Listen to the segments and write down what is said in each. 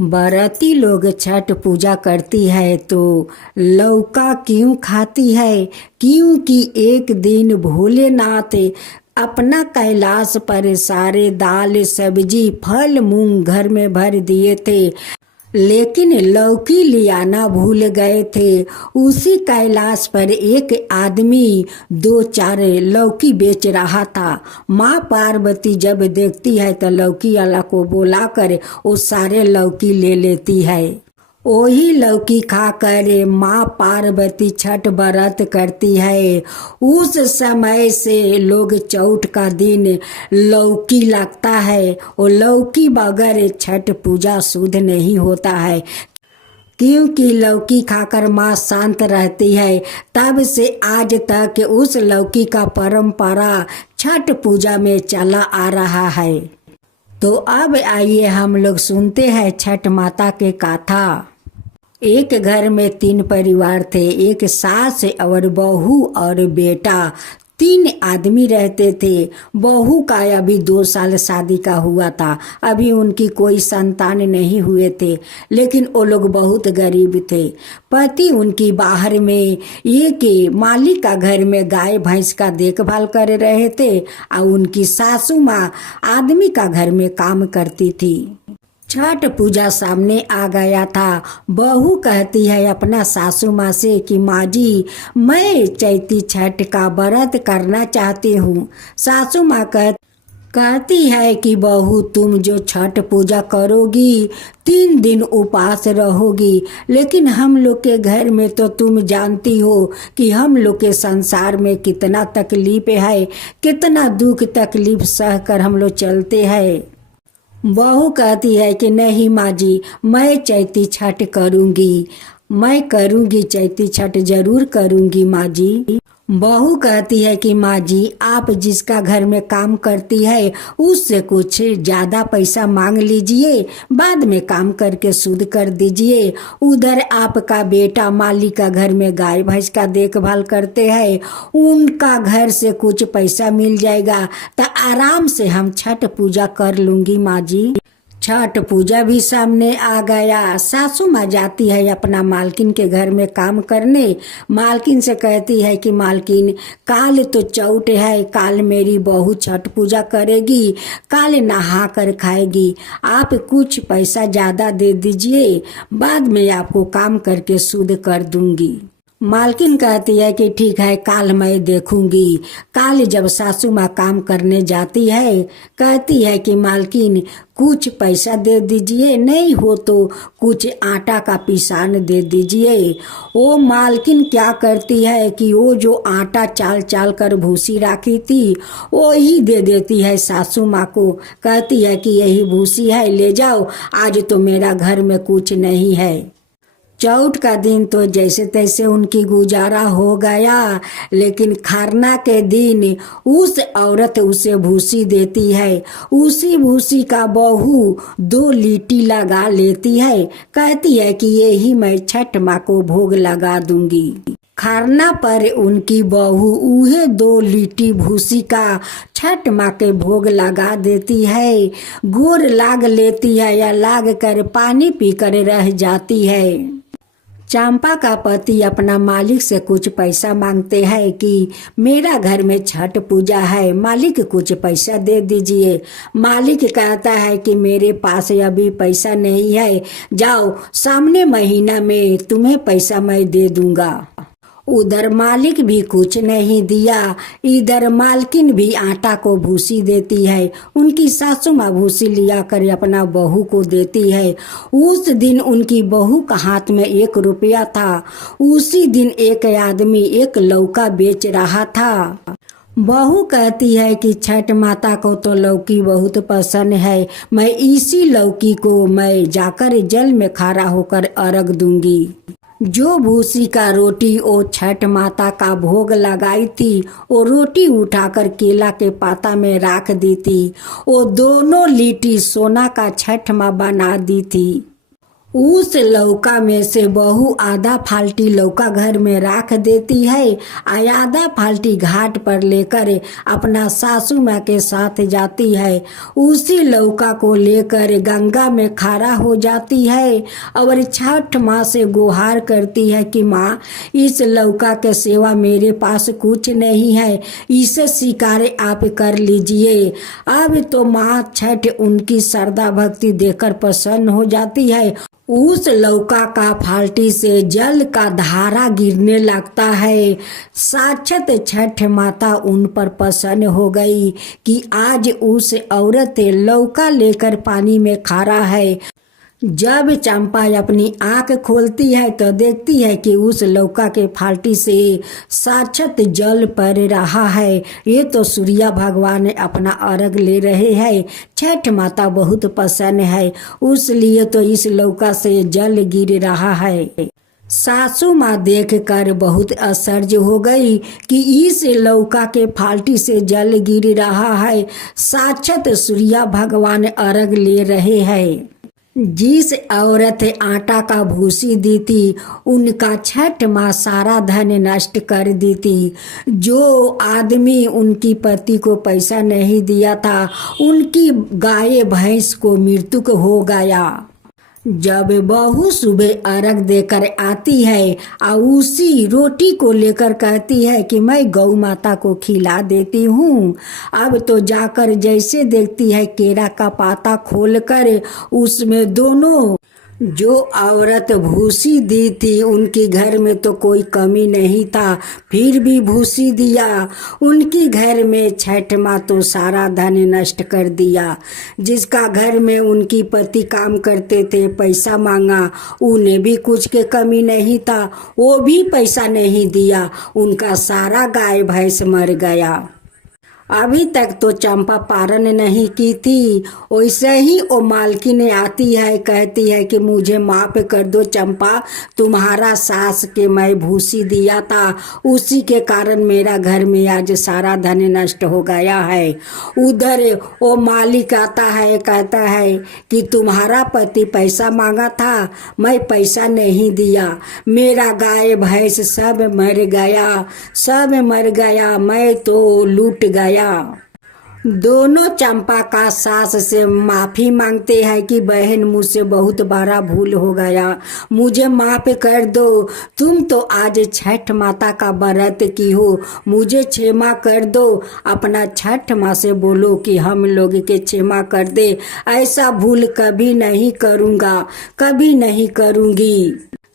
बाराती लोग छठ पूजा करती है तो लौका क्यों खाती है? क्योंकि एक दिन भोलेनाथ अपना कैलाश पर सारे दाल सब्जी फल मूंग घर में भर दिए थे, लेकिन लौकी लियाना भूल गए थे। उसी कैलाश पर एक आदमी 2-4 लौकी बेच रहा था। माँ पार्वती जब देखती है तो लौकी वाला को बुलाकर वो सारे लौकी ले लेती है। वही लौकी खाकर माँ पार्वती छठ व्रत करती है। उस समय से लोग चौथ का दिन लौकी लगता है। वो लौकी बगैर छठ पूजा शुद्ध नहीं होता है, क्योंकि लौकी खाकर माँ शांत रहती है। तब से आज तक उस लौकी का परंपरा छठ पूजा में चला आ रहा है। तो अब आइए हम लोग सुनते हैं छठ माता के गाथा। एक घर में 3 परिवार थे, एक सास और बहू और बेटा। 3 आदमी रहते थे। बहू का अभी 2 साल शादी का हुआ था, अभी उनकी कोई संतान नहीं हुए थे, लेकिन वो लोग बहुत गरीब थे। पति उनकी बाहर में एक मालिक का घर में गाय भैंस का देखभाल कर रहे थे और उनकी सासू माँ आदमी का घर में काम करती थी। छठ पूजा सामने आ गया था। बहू कहती है अपना सासू माँ से कि माँ जी, मैं चैती छठ का व्रत करना चाहती हूँ। सासू माँ कहती है कि बहू, तुम जो छठ पूजा करोगी 3 दिन उपवास रहोगी, लेकिन हम लोग के घर में तो तुम जानती हो कि हम लोग के संसार में कितना तकलीफ है, कितना दुख तकलीफ सह कर हम लोग चलते हैं। बहू कहती है कि नहीं माँ जी, मैं चैती छठ करूँगी, मैं करूँगी, चैती छठ जरूर करूँगी माँ जी। बहू कहती है कि माँ जी, आप जिसका घर में काम करती है उससे कुछ ज़्यादा पैसा मांग लीजिए, बाद में काम करके शुद्ध कर दीजिए। उधर आपका बेटा मालिक का घर में गाय भैंस का देखभाल करते हैं, उनका घर से कुछ पैसा मिल जाएगा तो आराम से हम छठ पूजा कर लूँगी माँ जी। छठ पूजा भी सामने आ गया। सासू माँ जाती है अपना मालकिन के घर में काम करने। मालकिन से कहती है कि मालकिन, काल तो चौथ है, काल मेरी बहू छठ पूजा करेगी, काल नहा कर खाएगी, आप कुछ पैसा ज़्यादा दे दीजिए, बाद में आपको काम करके शुद्ध कर दूंगी। मालकिन कहती है कि ठीक है, काल मैं देखूंगी। काल जब सासू माँ काम करने जाती है, कहती है कि मालकिन कुछ पैसा दे दीजिए, नहीं हो तो कुछ आटा का पिसान दे दीजिए। वो मालकिन क्या करती है कि वो जो आटा चाल चाल कर भूसी रखी थी वो ही दे देती है सासू माँ को। कहती है कि यही भूसी है, ले जाओ, आज तो मेरा घर में कुछ नहीं है। चौथ का दिन तो जैसे तैसे उनकी गुजारा हो गया, लेकिन खरना के दिन उस औरत उसे भूसी देती है। उसी भूसी का बहू 2 लीटी लगा लेती है। कहती है कि यही मैं छठ माँ को भोग लगा दूंगी। खरना पर उनकी बहू उहे 2 लीटी भूसी का छठ माँ के भोग लगा देती है। गोर लाग लेती है या लाग कर पानी पी कर रह जाती है। चंपा का पति अपना मालिक से कुछ पैसा मांगते हैं कि मेरा घर में छठ पूजा है, मालिक कुछ पैसा दे दीजिए। मालिक कहता है कि मेरे पास अभी पैसा नहीं है, जाओ सामने महीना में तुम्हें पैसा मैं दे दूंगा। उधर मालिक भी कुछ नहीं दिया, इधर मालकिन भी आटा को भूसी देती है। उनकी सासू माँ भूसी लिया कर अपना बहू को देती है। उस दिन उनकी बहू का हाथ में 1 रुपया था। उसी दिन एक आदमी 1 लौका बेच रहा था। बहू कहती है कि छठ माता को तो लौकी बहुत पसंद है, मैं इसी लौकी को मैं जाकर जल में खड़ा होकर अर्घ दूंगी। जो भूसी का रोटी वो छठ माता का भोग लगाई थी, वो रोटी उठाकर केला के पाता में रख दी थी। वो दोनों लीटी सोना का छठ माँ बना दी थी। उस लौका में से बहू आधा फाल्टी लौका घर में रख देती है, आधा फाल्टी घाट पर लेकर अपना सासू माँ के साथ जाती है। उसी लौका को लेकर गंगा में खड़ा हो जाती है और छठ माँ से गुहार करती है कि माँ, इस लौका के सेवा मेरे पास कुछ नहीं है, इसे स्वीकार आप कर लीजिए। अब तो माँ छठ उनकी श्रद्धा भक्ति देखकर प्रसन्न हो जाती है। उस लौका का फाल्टी से जल का धारा गिरने लगता है। साक्षात छठ माता उन पर प्रसन्न हो गई कि आज उस औरत लौका लेकर पानी में खड़ा है। जब चंपा अपनी आंख खोलती है तो देखती है कि उस लौका के फाल्टी से साक्षात जल पड़ रहा है। ये तो सूर्य भगवान अपना अर्घ ले रहे हैं। छठ माता बहुत प्रसन्न है, उसलिए तो इस लौका से जल गिर रहा है। सासू माँ देख कर बहुत आश्चर्य हो गई कि इस लौका के फाल्टी से जल गिर रहा है। साक्षात सूर्य भगवान अर्घ ले रहे हैं। जिस औरत आटा का भूसी दी थी, उनका छठ माँ सारा धन नष्ट कर दी थी। जो आदमी उनकी पति को पैसा नहीं दिया था, उनकी गाय भैंस को मृत्यु हो गया। जब बहू सुबह अर्घ देकर आती है और उसी रोटी को लेकर कहती है कि मैं गौ माता को खिला देती हूँ, अब तो जाकर जैसे देखती है केरा का पाता खोलकर उसमें दोनों जो औरत भूसी दी थी, उनके घर में तो कोई कमी नहीं था, फिर भी भूसी दिया। उनकी घर में छठ माँ तो सारा धन नष्ट कर दिया। जिसका घर में उनकी पति काम करते थे, पैसा मांगा, उन्हें भी कुछ के कमी नहीं था, वो भी पैसा नहीं दिया। उनका सारा गाय भैंस मर गया। अभी तक तो चंपा पारण नहीं की थी। वैसे ही वो मालकिन आती है, कहती है कि मुझे माफ कर दो चंपा, तुम्हारा सास के मैं भूसी दिया था, उसी के कारण मेरा घर में आज सारा धन नष्ट हो गया है। उधर वो मालिक आता है, कहता है कि तुम्हारा पति पैसा मांगा था, मैं पैसा नहीं दिया, मेरा गाय भैंस सब मर गया, सब मर गया, मैं तो लूट गया। दोनों चंपा का सास से माफी मांगते हैं कि बहन, मुझसे बहुत बड़ा भूल हो गया, मुझे माफ कर दो। तुम तो आज छठ माता का व्रत की हो, मुझे क्षमा कर दो। अपना छठ माँ से बोलो कि हम लोग के क्षमा कर दे, ऐसा भूल कभी नहीं करूँगा, कभी नहीं करूँगी।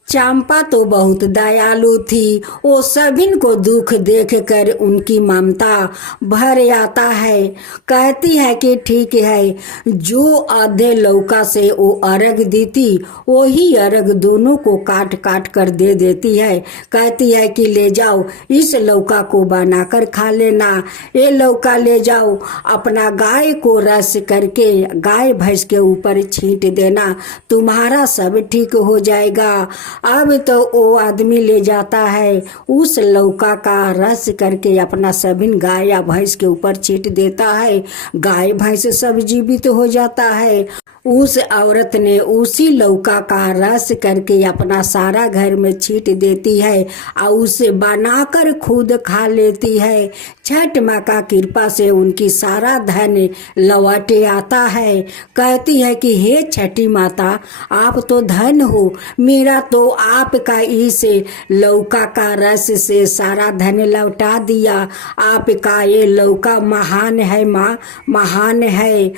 चंपा तो बहुत दयालु थी। वो सभी को दुख देखकर उनकी ममता भर आता है। कहती है कि ठीक है, जो आधे लौका से वो अर्घ दी थी, वही अर्घ दोनों को काट काट कर दे देती है। कहती है कि ले जाओ, इस लौका को बनाकर खा लेना, ये लौका ले जाओ, अपना गाय को रस करके गाय भैंस के ऊपर छींट देना, तुम्हारा सब ठीक हो जाएगा। अब तो वो आदमी ले जाता है, उस लौका का रस करके अपना सभी गाय या भैंस के ऊपर छींट देता है। गाय भैंस सब जीवित हो जाता है। उस औरत ने उसी लौका का रस करके अपना सारा घर में छींट देती है और उसे बनाकर खुद खा लेती है। छठ माँ का कृपा से उनकी सारा धन लौटे आता है। कहती है कि हे छठी माता, आप तो धन हो, मेरा तो आपका इस लौका का रस से सारा धन लौटा दिया। आपका ये लौका महान है माँ, महान है।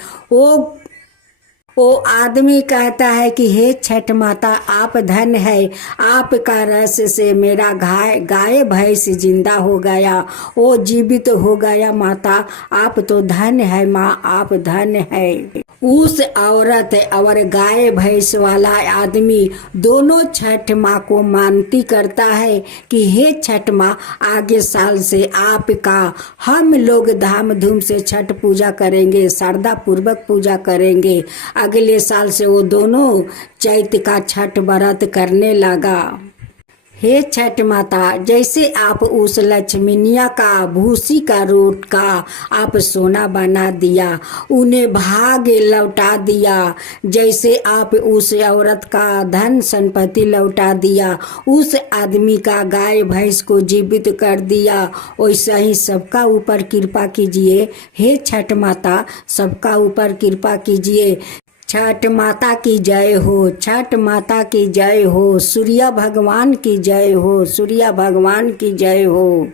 वो आदमी कहता है कि हे छठ माता, आप धन है, आपका रस से मेरा गाय भैंस जिंदा हो गया, वो जीवित हो गया। माता, आप तो धन है माँ, आप धन है। उस औरत और गाय भैंस वाला आदमी दोनों छठ माँ को मानती करता है कि हे छठ माँ, आगे साल से आपका हम लोग धाम-धूम से छठ पूजा करेंगे, श्रद्धा पूर्वक पूजा करेंगे। अगले साल से वो दोनों चैत का छठ व्रत करने लगा। हे छठ माता, जैसे आप उस लक्ष्मीनिया का भूसी का रोट का आप सोना बना दिया, उन्हें भाग्य लौटा दिया। जैसे आप उस औरत का धन संपत्ति लौटा दिया, उस आदमी का गाय भैंस को जीवित कर दिया, वैसा ही सबका ऊपर कृपा कीजिए। हे छठ माता, सबका ऊपर कृपा कीजिए। छठ माता की जय हो, छठ माता की जय हो, सूर्य भगवान की जय हो, सूर्य भगवान की जय हो।